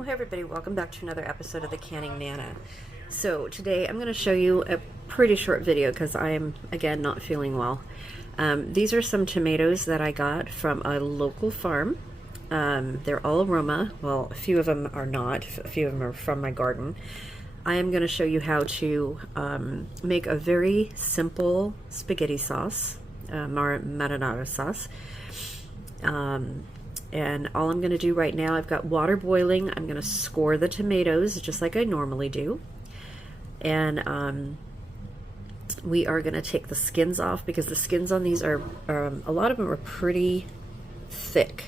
Well, hey everybody, welcome back to another episode of the Canning Nana. So today I'm going to show you a pretty short video because I am, again, not feeling well. These are some tomatoes that I got from a local farm. They're all aroma. Well, a few of them are not. A few of them are from my garden. I am going to show you how to make a very simple spaghetti sauce, marinara sauce. And all I'm going to do right now, I've got water boiling. I'm going to score the tomatoes just like I normally do. And we are going to take the skins off because the skins on these are, a lot of them are pretty thick.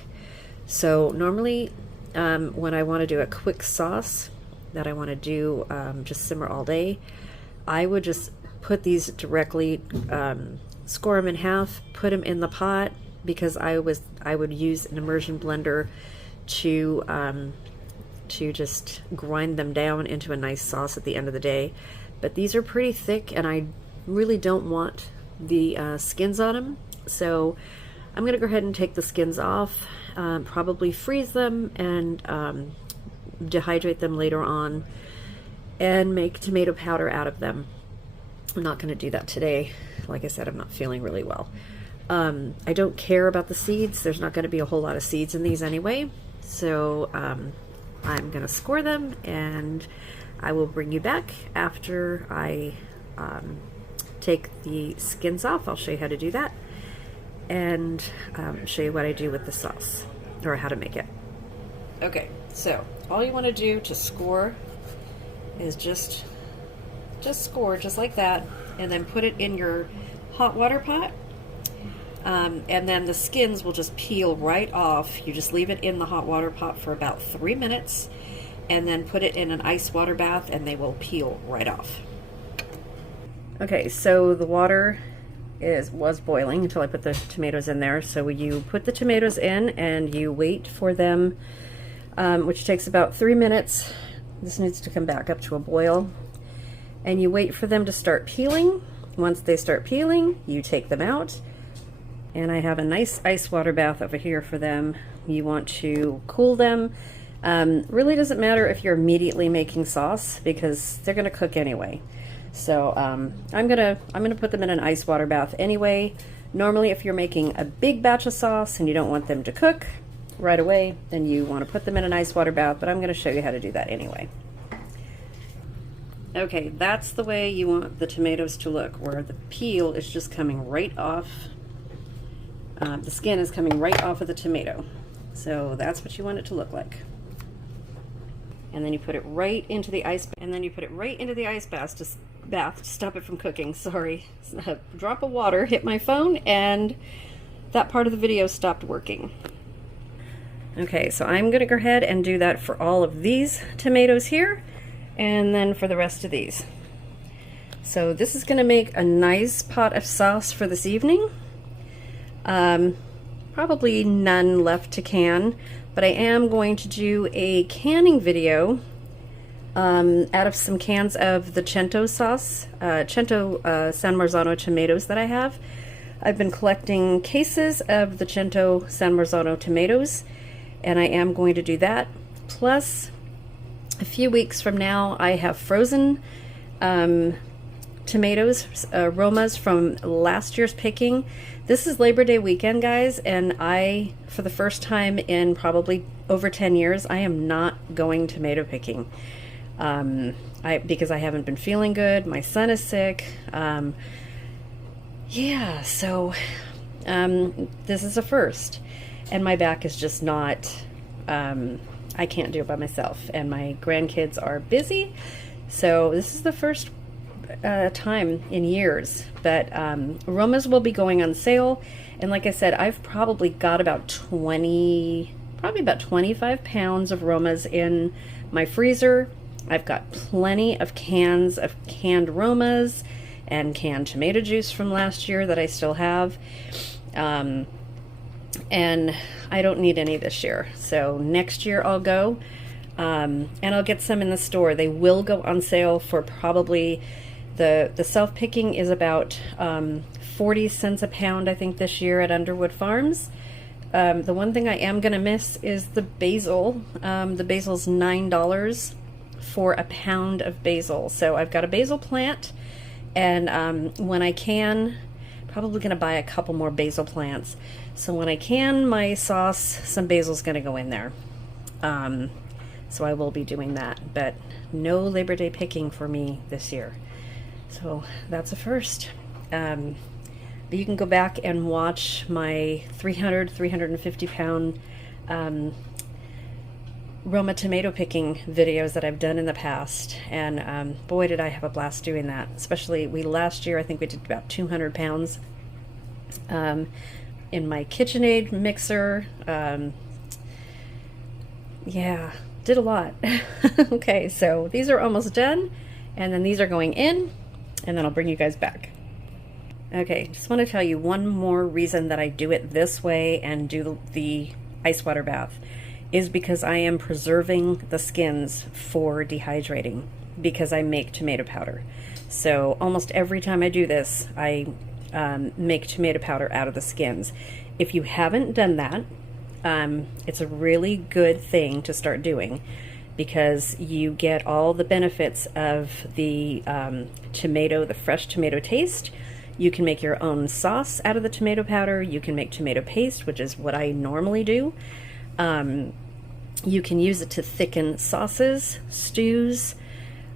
So normally when I want to do a quick sauce that I want to do just simmer all day, I would just put these directly, score them in half, put them in the pot, because I would use an immersion blender to just grind them down into a nice sauce at the end of the day. But these are pretty thick and I really don't want the skins on them, so I'm gonna go ahead and take the skins off, probably freeze them and dehydrate them later on and make tomato powder out of them. I'm not gonna do that today. Like I said, I'm not feeling really well. I don't care about the seeds. There's not going to be a whole lot of seeds in these anyway. So I'm going to score them and I will bring you back after I take the skins off. I'll show you how to do that and show you what I do with the sauce, or how to make it. Okay, so all you want to do to score is just score just like that, and then put it in your hot water pot. And then the skins will just peel right off. You just leave it in the hot water pot for about 3 minutes and then put it in an ice water bath and they will peel right off. Okay, so the water was boiling until I put the tomatoes in there. So you put the tomatoes in and you wait for them, which takes about 3 minutes. This needs to come back up to a boil. And you wait for them to start peeling. Once they start peeling, you take them out. And I have a nice ice water bath over here for them. You want to cool them. Really doesn't matter if you're immediately making sauce because they're gonna cook anyway. So I'm gonna put them in an ice water bath anyway. Normally if you're making a big batch of sauce and you don't want them to cook right away, then you want to put them in an ice water bath, but I'm gonna show you how to do that anyway. Okay, that's the way you want the tomatoes to look, where the peel is just coming right off. The skin is coming right off of the tomato. So that's what you want it to look like. And then you put it right into the ice bath to stop it from cooking. Sorry. A drop of water hit my phone and that part of the video stopped working. Okay, so I'm gonna go ahead and do that for all of these tomatoes here and then for the rest of these. So this is gonna make a nice pot of sauce for this evening. Probably none left to can, but I am going to do a canning video out of some cans of the Cento sauce, Cento San Marzano tomatoes that I have. I've been collecting cases of the Cento San Marzano tomatoes, and I am going to do that. Plus, a few weeks from now, I have frozen tomatoes, aromas from last year's picking. This is Labor Day weekend, guys, and I, for the first time in probably over 10 years, I am not going tomato picking. Because I haven't been feeling good. My son is sick. Yeah, so this is a first. And my back is just not, I can't do it by myself. And my grandkids are busy. So this is the first time in years, but aromas will be going on sale, and like I said, I've probably got about 25 pounds of aromas in my freezer. I've got plenty of cans of canned aromas and canned tomato juice from last year that I still have, and I don't need any this year. So next year I'll go and I'll get some in the store. They will go on sale for probably the self-picking is about 40 cents a pound, I think, this year at Underwood Farms. The one thing I am going to miss is the basil. The basil's $9 for a pound of basil. So I've got a basil plant, and when I can, probably going to buy a couple more basil plants. So when I can my sauce, some basil's going to go in there. So I will be doing that, but no Labor Day picking for me this year. So that's a first. But you can go back and watch my 350 pound Roma tomato picking videos that I've done in the past, and boy did I have a blast doing that. Especially last year I think we did about 200 pounds in my KitchenAid mixer. Yeah, did a lot. Okay, so these are almost done, and then these are going in, and then I'll bring you guys back. Okay, just want to tell you one more reason that I do it this way and do the ice water bath is because I am preserving the skins for dehydrating, because I make tomato powder. So almost every time I do this, I make tomato powder out of the skins. If you haven't done that, it's a really good thing to start doing, because you get all the benefits of the the fresh tomato taste. You can make your own sauce out of the tomato powder. You can make tomato paste, which is what I normally do. You can use it to thicken sauces, stews,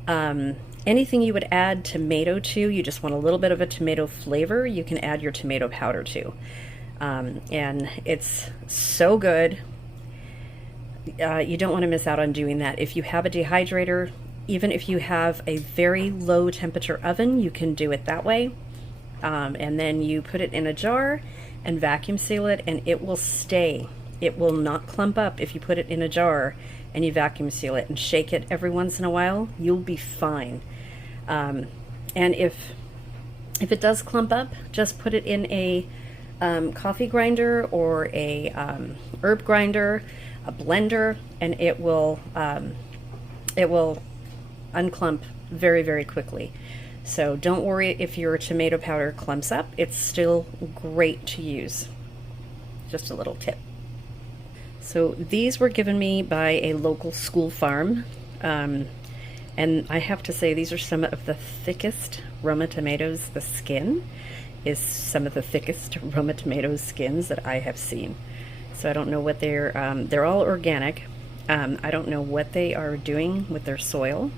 anything you would add tomato to. You just want a little bit of a tomato flavor, you can add your tomato powder to. And it's so good. You don't want to miss out on doing that. If you have a dehydrator, even if you have a very low temperature oven, you can do it that way. And then you put it in a jar and vacuum seal it, and it will stay. It will not clump up if you put it in a jar and you vacuum seal it and shake it every once in a while. You'll be fine. And if it does clump up, just put it in a coffee grinder or a herb grinder, a blender, and it will unclump very, very quickly. So don't worry if your tomato powder clumps up. It's still great to use. Just a little tip. So these were given me by a local school farm, and I have to say these are some of the thickest Roma tomatoes. The skin is some of the thickest Roma tomato skins that I have seen. So I don't know what they're all organic. I don't know what they are doing with their soil,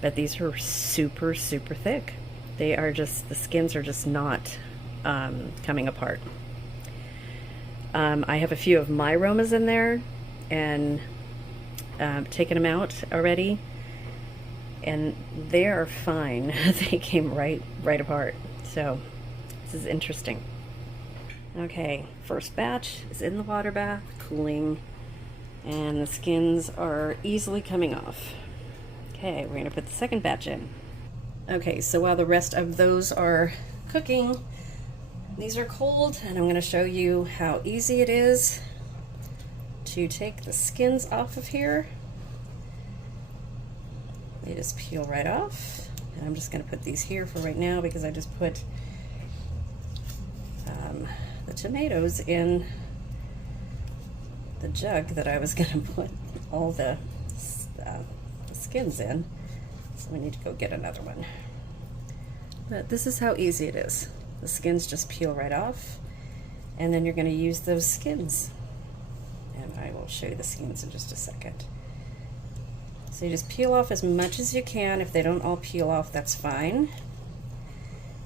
but these are super, super thick. They are just, the skins are just not coming apart. I have a few of my Romas in there, and taken them out already, and they are fine. They came right apart. So this is interesting. Okay, first batch is in the water bath, cooling, and the skins are easily coming off. Okay, we're gonna put the second batch in. Okay, so while the rest of those are cooking, these are cold, and I'm gonna show you how easy it is to take the skins off of here. They just peel right off. And I'm just gonna put these here for right now because I just put the tomatoes in the jug that I was gonna put all the skins in. So we need to go get another one. But this is how easy it is. The skins just peel right off, and then you're gonna use those skins. And I will show you the skins in just a second. So you just peel off as much as you can. If they don't all peel off, that's fine.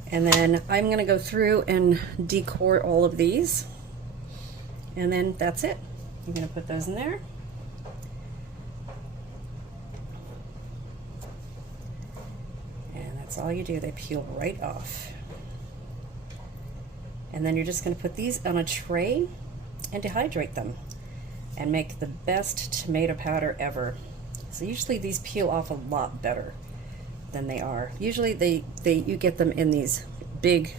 And then I'm gonna go through and decore all of these. And then that's it. I'm gonna put those in there. And that's all you do, they peel right off. And then you're just gonna put these on a tray and dehydrate them and make the best tomato powder ever. So usually these peel off a lot better than they are. Usually you get them in these big,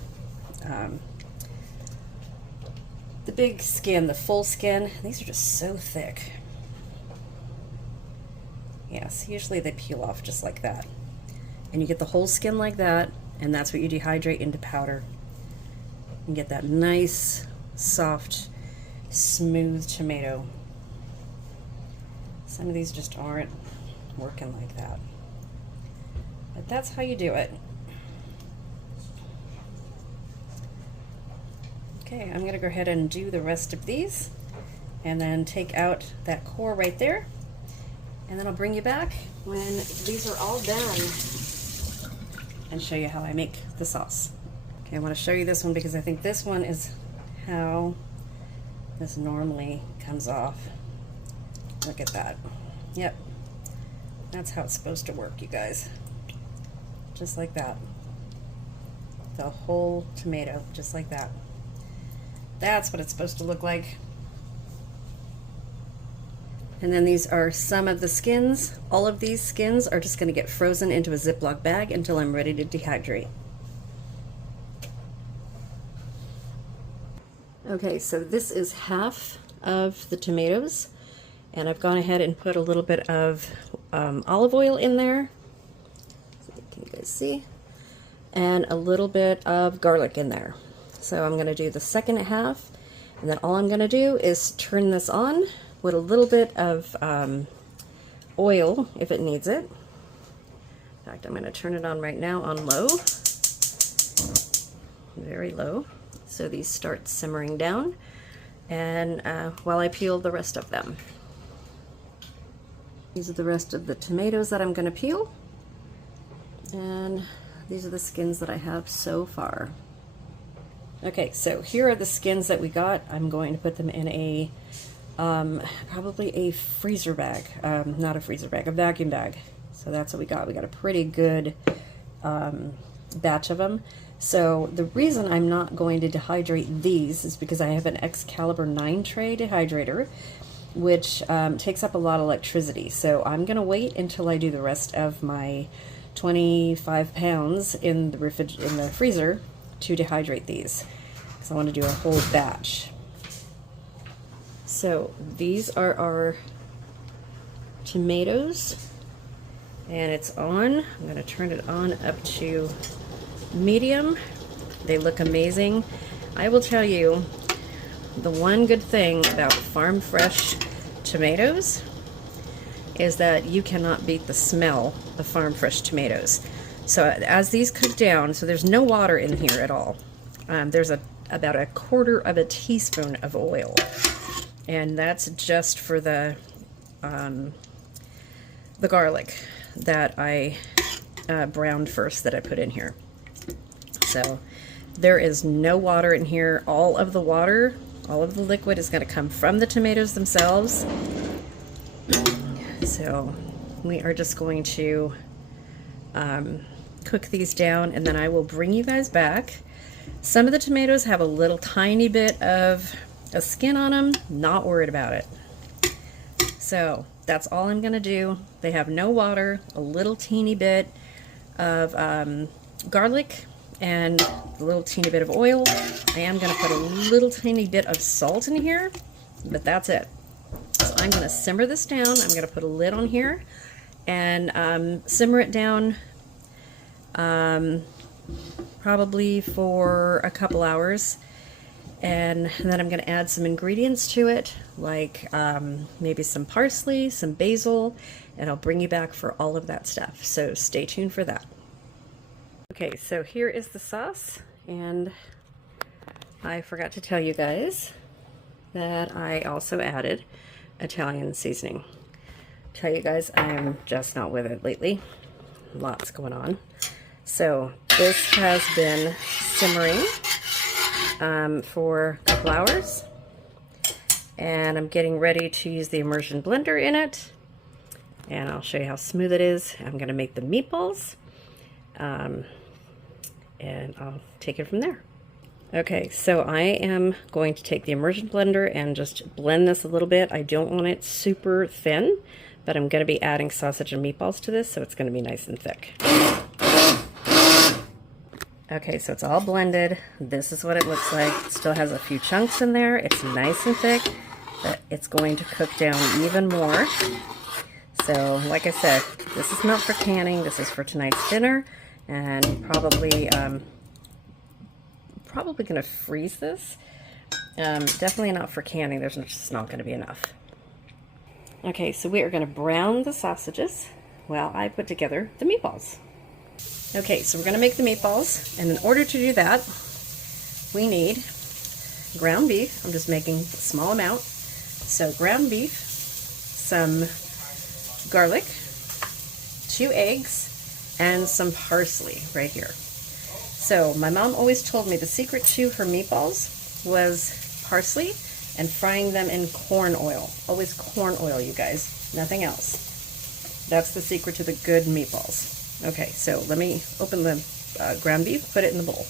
the big skin, the full skin. These are just so thick. Yes, usually they peel off just like that. And you get the whole skin like that, and that's what you dehydrate into powder. And get that nice, soft, smooth tomato. Some of these just aren't working like that. But that's how you do it. Okay, I'm gonna go ahead and do the rest of these and then take out that core right there. And then I'll bring you back when these are all done and show you how I make the sauce. Okay, I want to show you this one because I think this one is how this normally comes off. Look at that. Yep, that's how it's supposed to work, you guys. Just like that. The whole tomato, just like that. That's what it's supposed to look like. And then these are some of the skins. All of these skins are just going to get frozen into a Ziploc bag until I'm ready to dehydrate. Okay, so this is half of the tomatoes, and I've gone ahead and put a little bit of olive oil in there. Can you guys see? And a little bit of garlic in there. So I'm going to do the second half, and then all I'm going to do is turn this on with a little bit of oil if it needs it. In fact, I'm going to turn it on right now on low, very low, so these start simmering down, and while I peel the rest of them. These are the rest of the tomatoes that I'm going to peel, and these are the skins that I have so far. Okay, so here are the skins that we got. I'm going to put them in a probably a freezer bag, not a freezer bag, a vacuum bag. So that's what we got. We got a pretty good batch of them. So the reason I'm not going to dehydrate these is because I have an Excalibur 9 tray dehydrator, which takes up a lot of electricity. So I'm going to wait until I do the rest of my 25 pounds in the freezer to dehydrate these, because I want to do a whole batch. So these are our tomatoes, and it's on. I'm going to turn it on up to medium. They look amazing. I will tell you, the one good thing about farm fresh tomatoes is that you cannot beat the smell of farm fresh tomatoes. So as these cook down, so there's no water in here at all. There's about a quarter of a teaspoon of oil, and that's just for the garlic that I browned first, that I put in here. So there is no water in here. All of the water, all of the liquid is going to come from the tomatoes themselves. So we are just going to cook these down, and then I will bring you guys back. Some of the tomatoes have a little tiny bit of a skin on them. Not worried about it. So that's all I'm going to do. They have no water, a little teeny bit of garlic, and a little teeny bit of oil. I am going to put a little tiny bit of salt in here, but that's it. So I'm going to simmer this down. I'm going to put a lid on here and simmer it down probably for a couple hours. And then I'm going to add some ingredients to it, like maybe some parsley, some basil, and I'll bring you back for all of that stuff. So stay tuned for that. Okay, so here is the sauce, and I forgot to tell you guys that I also added Italian seasoning. Tell you guys, I'm just not with it lately. Lots going on. So this has been simmering for a couple hours, and I'm getting ready to use the immersion blender in it, and I'll show you how smooth it is. I'm going to make the meatballs, and I'll take it from there. Okay, so I am going to take the immersion blender and just blend this a little bit. I don't want it super thin, but I'm going to be adding sausage and meatballs to this, so it's going to be nice and thick. Okay, so it's all blended. This is what it looks like. It still has a few chunks in there. It's nice and thick, but it's going to cook down even more. So, like I said, this is not for canning. This is for tonight's dinner, and probably going to freeze this Definitely not for canning. There's just not going to be enough. Okay, so we are going to brown the sausages while I put together the meatballs. Okay, so we're going to make the meatballs, and in order to do that, we need ground beef. I'm just making a small amount. So ground beef, some garlic, 2 eggs, and some parsley right here. So my mom always told me the secret to her meatballs was parsley and frying them in corn oil. Always corn oil, you guys, nothing else. That's the secret to the good meatballs. Okay, so let me open the ground beef, put it in the bowl.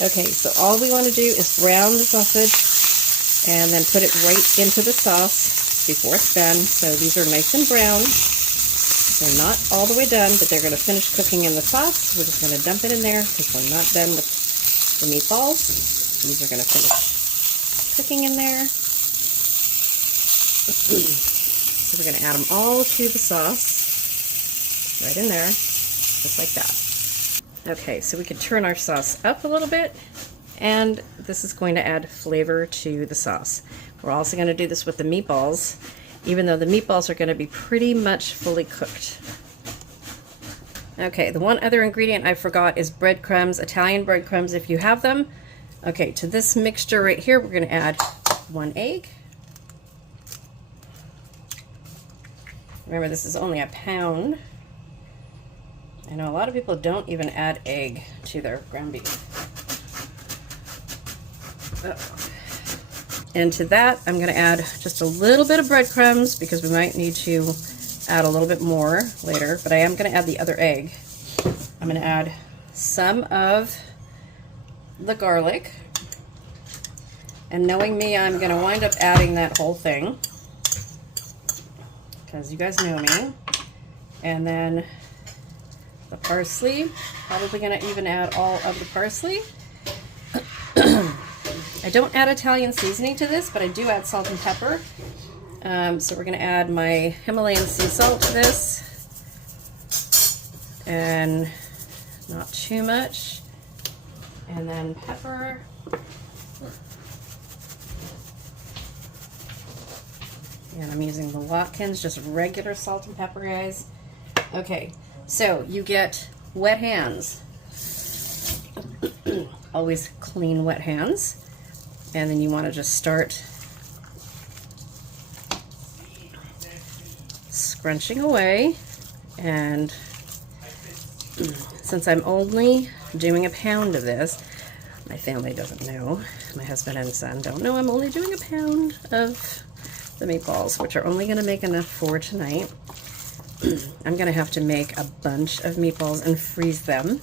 Okay, so all we want to do is brown the sausage and then put it right into the sauce before it's done. So these are nice and brown. They're not all the way done, but they're going to finish cooking in the sauce. We're just going to dump it in there because we're not done with the meatballs. These are going to finish cooking in there. So we're going to add them all to the sauce, right in there, just like that. Okay, so we can turn our sauce up a little bit, and this is going to add flavor to the sauce. We're also going to do this with the meatballs, even though the meatballs are going to be pretty much fully cooked. Okay, the one other ingredient I forgot is breadcrumbs, Italian breadcrumbs if you have them. Okay, to this mixture right here, we're going to add 1 egg. Remember, this is only a pound. I know a lot of people don't even add egg to their ground beef. And to that, I'm going to add just a little bit of breadcrumbs because we might need to add a little bit more later, but I am going to add the other egg. I'm going to add some of the garlic, and knowing me, I'm going to wind up adding that whole thing because you guys know me. And then the parsley, probably going to even add all of the parsley. I don't add Italian seasoning to this, but I do add salt and pepper. So we're going to add my Himalayan sea salt to this, and not too much. And then pepper. And I'm using the Watkins, just regular salt and pepper, guys. Okay, so you get wet hands. Always clean wet hands. And then you want to just start scrunching away. And since I'm only doing a pound of this, my family doesn't know, my husband and son don't know I'm only doing a pound of the meatballs, which are only going to make enough for tonight. I'm going to have to make a bunch of meatballs and freeze them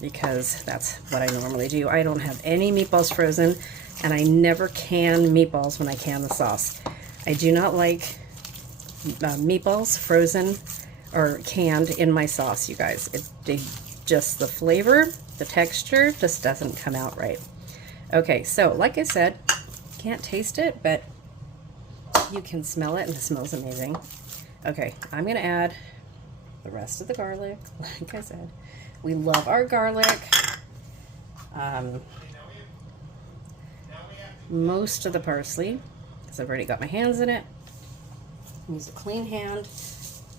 because that's what I normally do. I don't have any meatballs frozen, and I never can meatballs when I can the sauce. I do not like meatballs frozen or canned in my sauce, you guys. Just the flavor, the texture just doesn't come out right. Okay, so like I said, can't taste it, but you can smell it, and it smells amazing. Okay, I'm gonna add the rest of the garlic. Like I said, we love our garlic. Most of the parsley, because I've already got my hands in it. Use a clean hand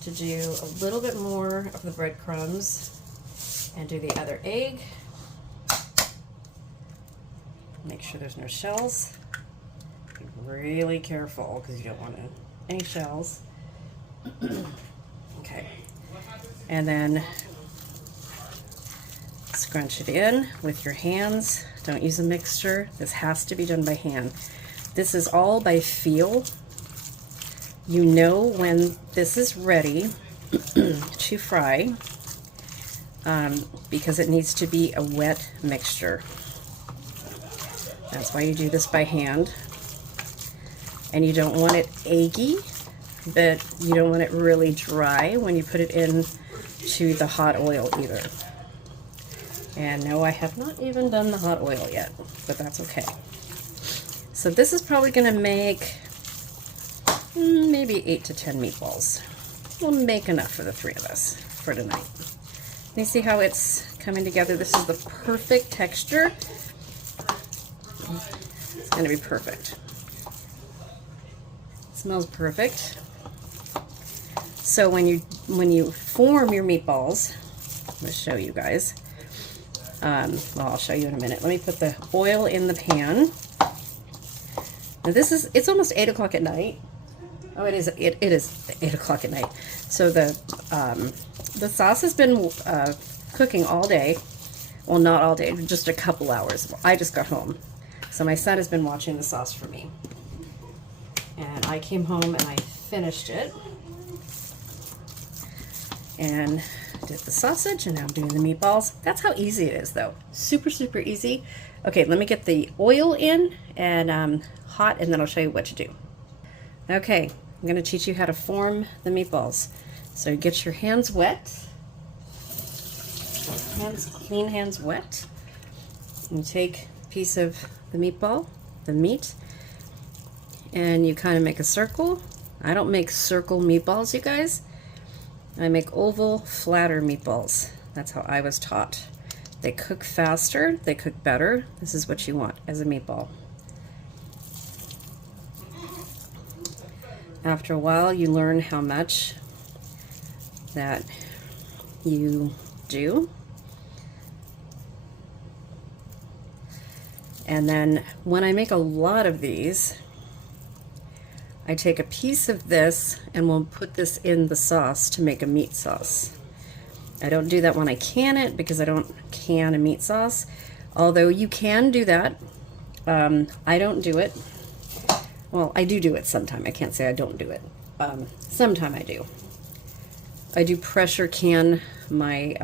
to do a little bit more of the breadcrumbs and do the other egg. Make sure there's no shells. Be really careful because you don't want any shells. Okay, and then scrunch it in with your hands. Don't use a mixture. This has to be done by hand. This is all by feel. You know when this is ready to fry because it needs to be a wet mixture. That's why you do this by hand. And you don't want it eggy, but you don't want it really dry when you put it in to the hot oil either. And no, I have not even done the hot oil yet, but that's okay. So this is probably going to make maybe 8 to 10 meatballs. We'll make enough for the 3 of us for tonight. You see how it's coming together? This is the perfect texture It's going to be perfect. It smells perfect. So when you form your meatballs, I'm going to show you guys. Well, I'll show you in a minute. Let me put the oil in the pan. Now it's almost 8 o'clock at night. Oh, it is 8 o'clock at night. So the sauce has been cooking all day. Well, not all day, just a couple hours. I just got home. So my son has been watching the sauce for me. And I came home and I finished it. And did the sausage, and now I'm doing the meatballs. That's how easy it is, though. Super, super easy. Okay, let me get the oil in and hot, and then I'll show you what to do. Okay, I'm going to teach you how to form the meatballs. So get your hands wet. Clean hands wet. You take a piece of the meatball, the meat, and you kind of make a circle. I don't make circle meatballs, you guys. I make oval, flatter meatballs. That's how I was taught. They cook faster, they cook better. This is what you want as a meatball. After a while, you learn how much that you do. And then when I make a lot of these, I take a piece of this and we'll put this in the sauce to make a meat sauce. I don't do that when I can it because I don't can a meat sauce, although you can do that. I don't do it. Well, I do it sometime. I can't say I don't do it. Sometime I do. I do pressure can my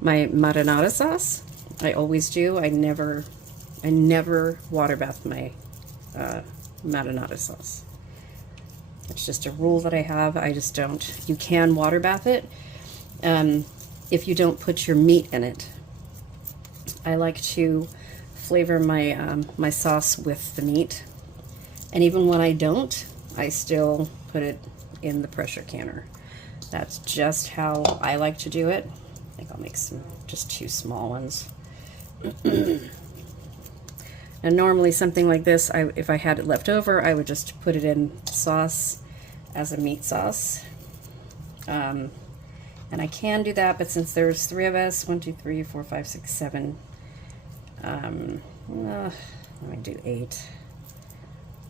my marinara sauce. I always do. I never water bath my marinara sauce. It's just a rule that I have. I just don't. You can water bath it if you don't put your meat in it. I like to flavor my my sauce with the meat, and even when I don't, I still put it in the pressure canner. That's just how I like to do it. I think I'll make just 2 small ones. And normally something like this, if I had it left over, I would just put it in sauce as a meat sauce. And I can do that, but since there's 3 of us, 1, 2, 3, 4, 5, 6, 7, let me do 8.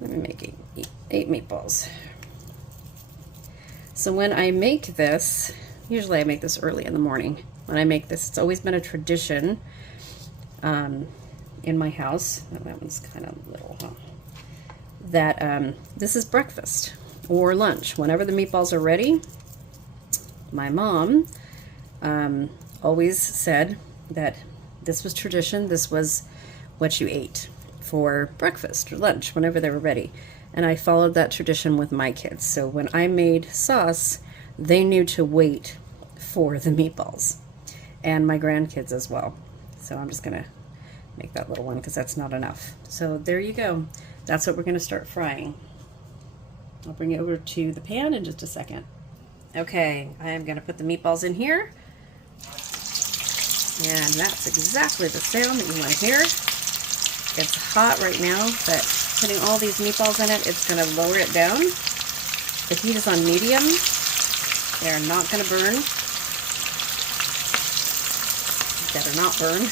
Let me make 8 meatballs. So when I make this, usually I make this early in the morning. When I make this, it's always been a tradition in my house. Oh, that one's kind of little, huh? That this is breakfast or lunch. Whenever the meatballs are ready, my mom always said that this was tradition. This was what you ate for breakfast or lunch whenever they were ready. And I followed that tradition with my kids. So when I made sauce, they knew to wait for the meatballs, and my grandkids as well. So I'm just gonna make that little one because that's not enough. So there you go. That's what we're gonna start frying. I'll bring it over to the pan in just a second. Okay, I am gonna put the meatballs in here. And that's exactly the sound that you want to hear. It's hot right now, but putting all these meatballs in it, it's going to lower it down. The heat is on medium. They're not going to burn. Better not burn.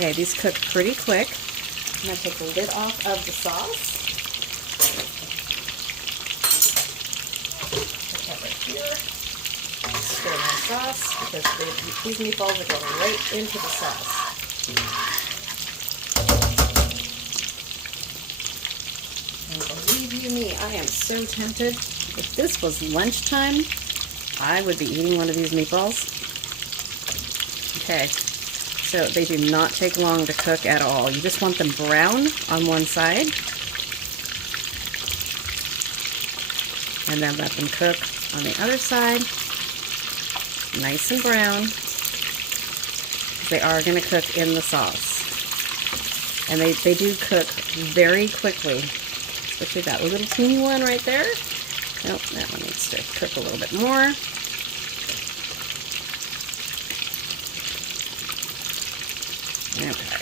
Okay, these cook pretty quick. I'm going to take the lid off of the sauce. Put that right here. Stir my sauce because these meatballs are going right into the sauce. And believe you me, I am so tempted. If this was lunchtime, I would be eating one of these meatballs. Okay. So they do not take long to cook at all. You just want them brown on one side. and then let them cook on the other side, nice and brown. They are going to cook in the sauce. And they do cook very quickly, especially that little teeny one right there. Nope, that one needs to cook a little bit more. Okay.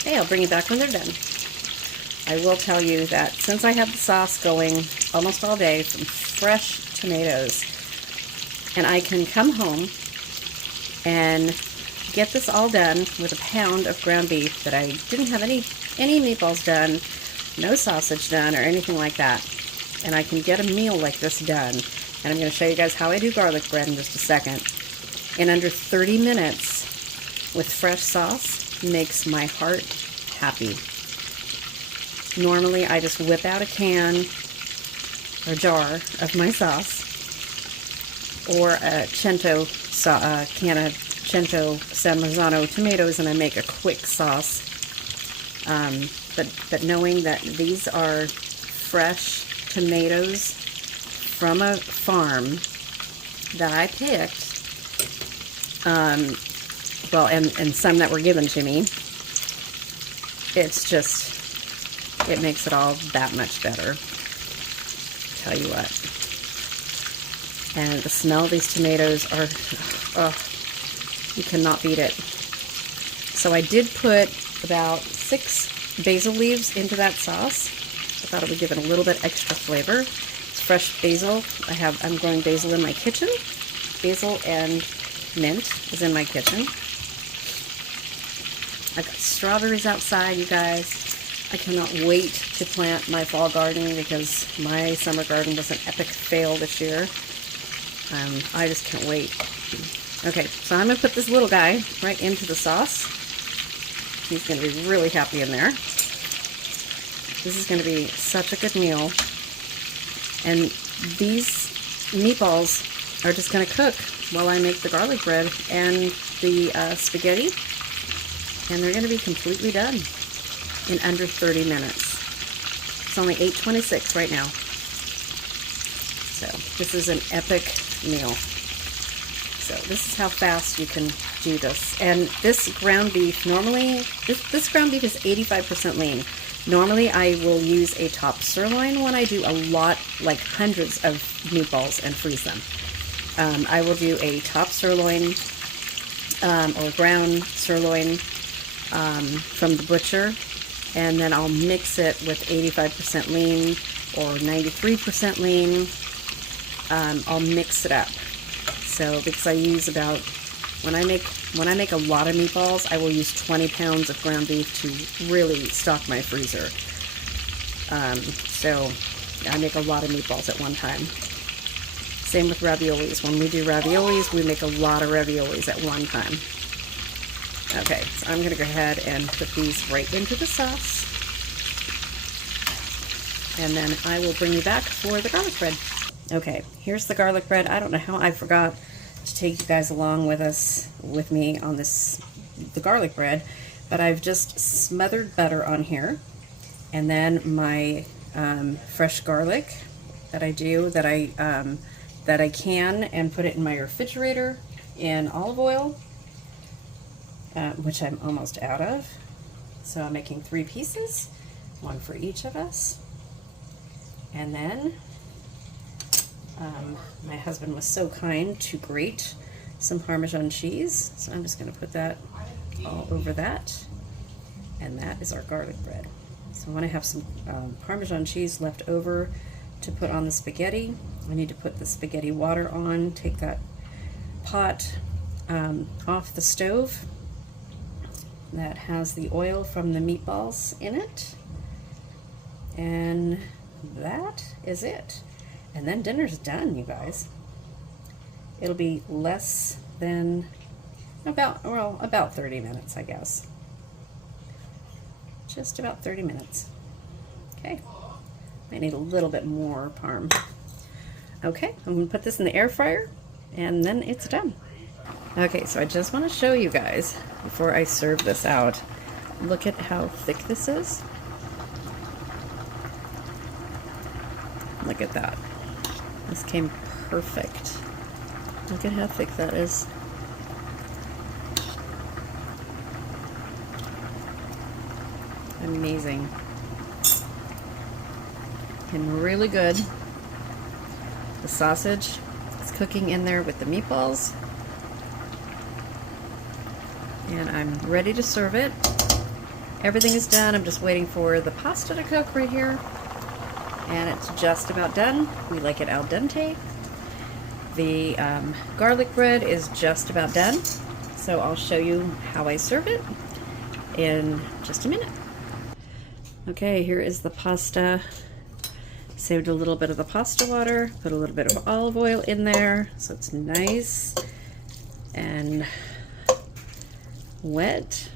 Okay, I'll bring you back when they're done. I will tell you that since I have the sauce going almost all day from fresh tomatoes, and I can come home and get this all done with a pound of ground beef that I didn't have any meatballs done, no sausage done, or anything like that. And I can get a meal like this done. And I'm going to show you guys how I do garlic bread in just a second. In under 30 minutes with fresh sauce makes my heart happy. Normally I just whip out a can or jar of my sauce, or a can of Cento San Marzano tomatoes, and I make a quick sauce. But knowing that these are fresh tomatoes from a farm that I picked, well, and some that were given to me, it makes it all that much better. Tell you what. And the smell of these tomatoes are, oh, you cannot beat it. So I did put about 6 basil leaves into that sauce. I thought it would give it a little bit extra flavor. It's fresh basil. I'm growing basil in my kitchen. Basil and mint is in my kitchen. I've got strawberries outside, you guys. I cannot wait to plant my fall garden because my summer garden was an epic fail this year. I just can't wait. Okay, so I'm going to put this little guy right into the sauce. He's going to be really happy in there. This is going to be such a good meal. And these meatballs are just going to cook while I make the garlic bread and the spaghetti. And they're going to be completely done in under 30 minutes. It's only 8:26 right now. So this is an epic meal. So this is how fast you can do this. And this ground beef, normally, this ground beef is 85% lean. Normally I will use a top sirloin when I do a lot, like hundreds of meatballs, and freeze them. I will do a top sirloin or ground sirloin from the butcher, and then I'll mix it with 85% lean or 93% lean. I'll mix it up. So because I use about, when I make a lot of meatballs, I will use 20 pounds of ground beef to really stock my freezer. So I make a lot of meatballs at one time. Same with raviolis. When we do raviolis, we make a lot of raviolis at one time. Okay, so I'm going to go ahead and put these right into the sauce. And then I will bring you back for the garlic bread. Okay, here's the garlic bread. I don't know how I forgot to take you guys along with me on the garlic bread, but I've just smothered butter on here, and then my fresh garlic that I can and put it in my refrigerator in olive oil, which I'm almost out of. So I'm making 3 pieces, 1 for each of us. And then my husband was so kind to grate some Parmesan cheese, so I'm just going to put that all over that, and that is our garlic bread. So when I have some Parmesan cheese left over to put on the spaghetti, I need to put the spaghetti water on, take that pot off the stove that has the oil from the meatballs in it, and that is it. And then dinner's done, you guys. It'll be less than about 30 minutes, I guess. Just about 30 minutes. Okay. I need a little bit more parm. Okay, I'm going to put this in the air fryer, and then it's done. Okay, so I just want to show you guys, before I serve this out, look at how thick this is. Look at that. This came perfect. Look at how thick that is. Amazing. And really good. The sausage is cooking in there with the meatballs. And I'm ready to serve it. Everything is done. I'm just waiting for the pasta to cook right here. And it's just about done. We like it al dente. The garlic bread is just about done. So I'll show you how I serve it in just a minute. Okay, here is the pasta. Saved a little bit of the pasta water, put a little bit of olive oil in there so it's nice and wet.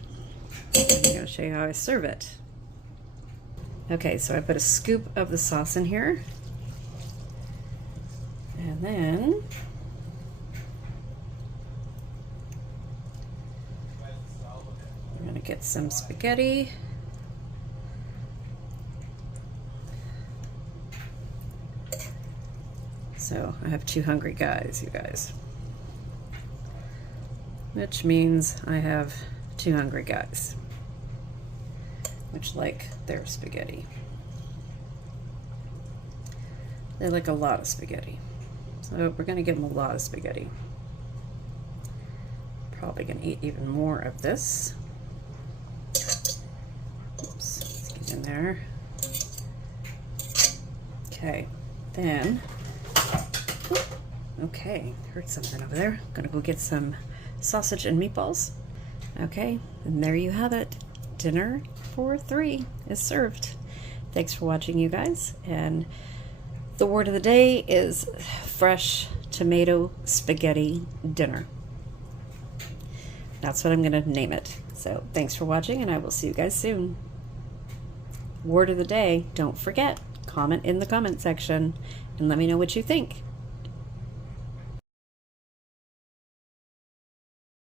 I'm going to show you how I serve it. Okay, so I put a scoop of the sauce in here. And then I'm going to get some spaghetti. So I have 2 hungry guys, you guys. Which means I have 2 hungry guys, which like their spaghetti. They like a lot of spaghetti. So we're gonna give them a lot of spaghetti. Probably gonna eat even more of this. Oops, let's get in there. Okay, then, okay, heard something over there. Gonna go get some sausage and meatballs. Okay, and there you have it. Dinner for 3 is served. Thanks for watching, you guys. And the word of the day is fresh tomato spaghetti dinner. That's what I'm gonna name it. So thanks for watching, and I will see you guys soon. Word of the day, don't forget, comment in the comment section and let me know what you think.